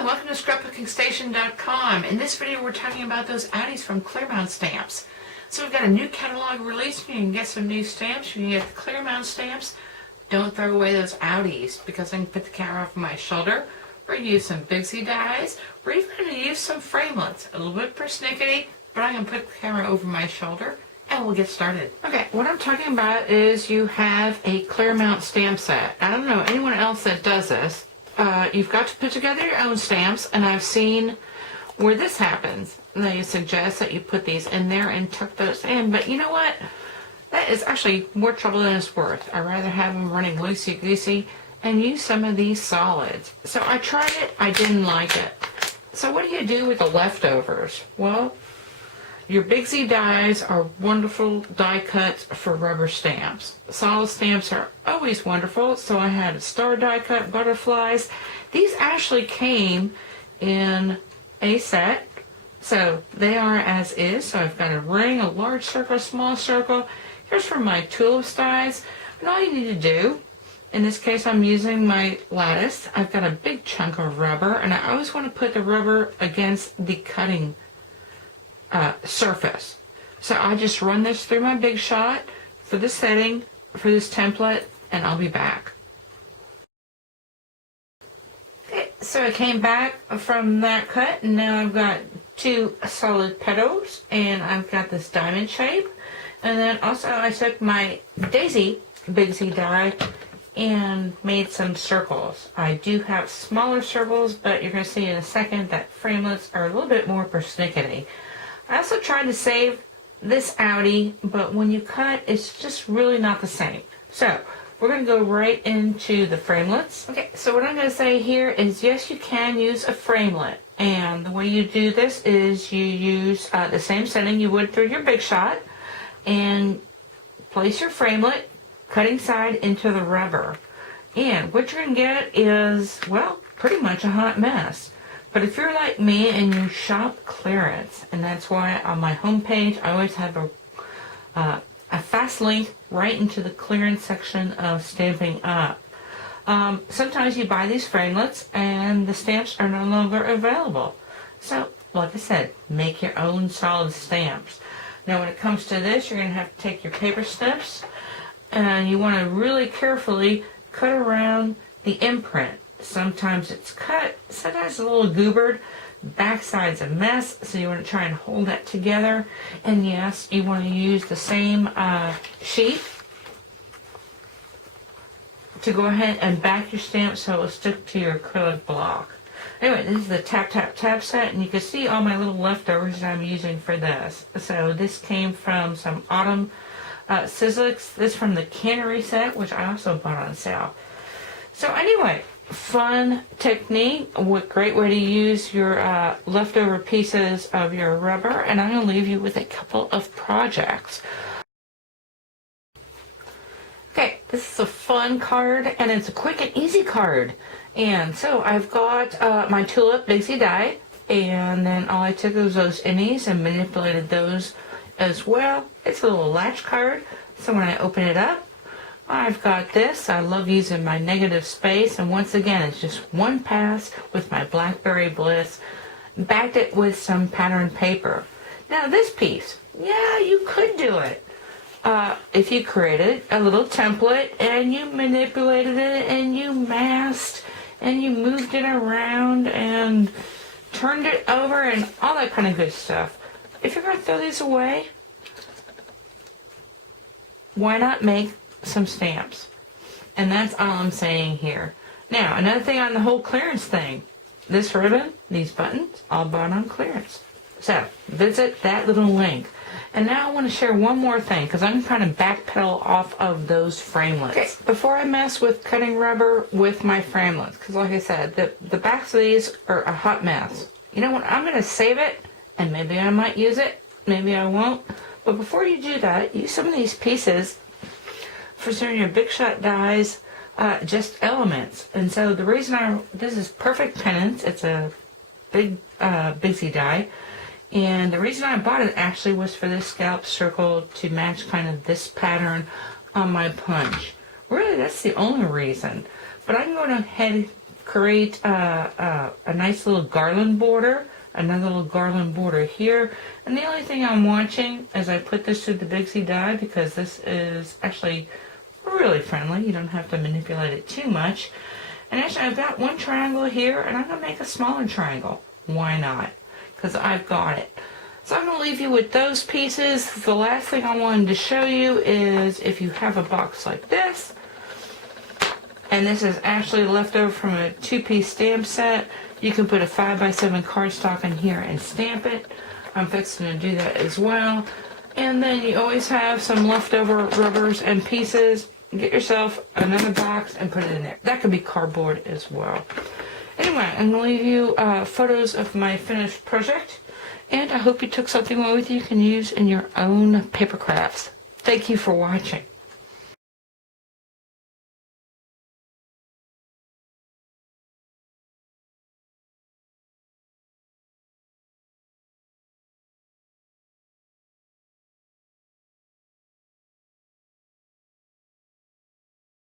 Hello, welcome to scrapbookingstation.com. In this video we're talking about those outies from Clearmount stamps. So we've got a new catalog release. You can get some new stamps. You can get the Clearmount stamps. Don't throw away those outies because I can put the camera off my shoulder. We're going to use some Bigsy dies. We're even going to use some framelits. A little bit persnickety, but I'm going to put the camera over my shoulder and we'll get started. Okay, what I'm talking about is you have a Clearmount stamp set. I don't know anyone else that does this. You've got to put together your own stamps, and I've seen where this happens. They suggest that you put these in there and tuck those in, but you know what? That is actually more trouble than it's worth. I'd rather have them running loosey-goosey and use some of these solids. So I tried it, I didn't like it. So what do you do with the leftovers? Well, your Bigsy dies are wonderful die cuts for rubber stamps. Solid stamps are always wonderful, so I had a star die cut, butterflies. These actually came in a set, so they are as is. So I've got a ring, a large circle, a small circle. Here's for my tulips dies. And all you need to do, in this case I'm using my lattice. I've got a big chunk of rubber, and I always want to put the rubber against the cutting surface. So I just run this through my Big Shot for the setting, for this template, and I'll be back. Okay, so I came back from that cut, and now I've got two solid petals, and I've got this diamond shape. And then also I took my Daisy Bigsy die and made some circles. I do have smaller circles, but you're going to see in a second that framelits are a little bit more persnickety. I also tried to save this outie, but when you cut, it's just really not the same. So we're going to go right into the framelits. Okay, so what I'm going to say here is yes, you can use a framelit. And the way you do this is you use the same setting you would through your Big Shot and place your framelit cutting side into the rubber. And what you're going to get is, well, pretty much a hot mess. But if you're like me and you shop clearance, and that's why on my homepage I always have a fast link right into the clearance section of Stampin' Up. Sometimes you buy these framelits and the stamps are no longer available. So, like I said, make your own solid stamps. Now when it comes to this, you're going to have to take your paper snips and you want to really carefully cut around the imprint. Sometimes it's cut, sometimes a little goobered, backside's a mess, so you want to try and hold that together. And yes, you want to use the same sheet to go ahead and back your stamp so it will stick to your acrylic block. Anyway, this is the tap tap tap set, and you can see all my little leftovers that I'm using for this. So this came from some autumn sizzlix. This from the cannery set, which I also bought on sale. So anyway, fun technique, what great way to use your leftover pieces of your rubber, and I'm going to leave you with a couple of projects. Okay, this is a fun card, and it's a quick and easy card. And so I've got my tulip Bigsy die, and then all I took was those innies and manipulated those as well. It's a little latch card, so when I open it up, I've got this. I love using my negative space, and once again it's just one pass with my Blackberry Bliss. Backed it with some pattern paper. Now this piece, yeah, you could do it. If you created a little template and you manipulated it and you masked and you moved it around and turned it over and all that kind of good stuff. If you're going to throw these away, why not make some stamps? And that's all I'm saying here. Now, another thing on the whole clearance thing. This ribbon, these buttons, all bought on clearance. So, visit that little link. And now I want to share one more thing, because I'm kind of backpedal off of those framelits. Okay, before I mess with cutting rubber with my framelits, because like I said, the backs of these are a hot mess. You know what, I'm going to save it, and maybe I might use it, maybe I won't. But before you do that, use some of these pieces for some of your Big Shot dies, just elements. And so the reason this is perfect pennants, it's a big Bigsy die, and the reason I bought it actually was for this scallop circle to match kind of this pattern on my punch. Really, that's the only reason. But I'm going ahead create a nice little garland border, another little garland border here. And the only thing I'm watching as I put this through the Big Z die, because this is actually really friendly, you don't have to manipulate it too much. And actually I've got one triangle here, and I'm going to make a smaller triangle. Why not? Because I've got it. So I'm going to leave you with those pieces. The last thing I wanted to show you is if you have a box like this, and this is actually left over from a 2-piece stamp set, you can put a 5x7 cardstock in here and stamp it. I'm fixing to do that as well. And then you always have some leftover rubbers and pieces. Get yourself another box and put it in there. That could be cardboard as well. Anyway, I'm going to leave you photos of my finished project. And I hope you took something away with you can use in your own paper crafts. Thank you for watching.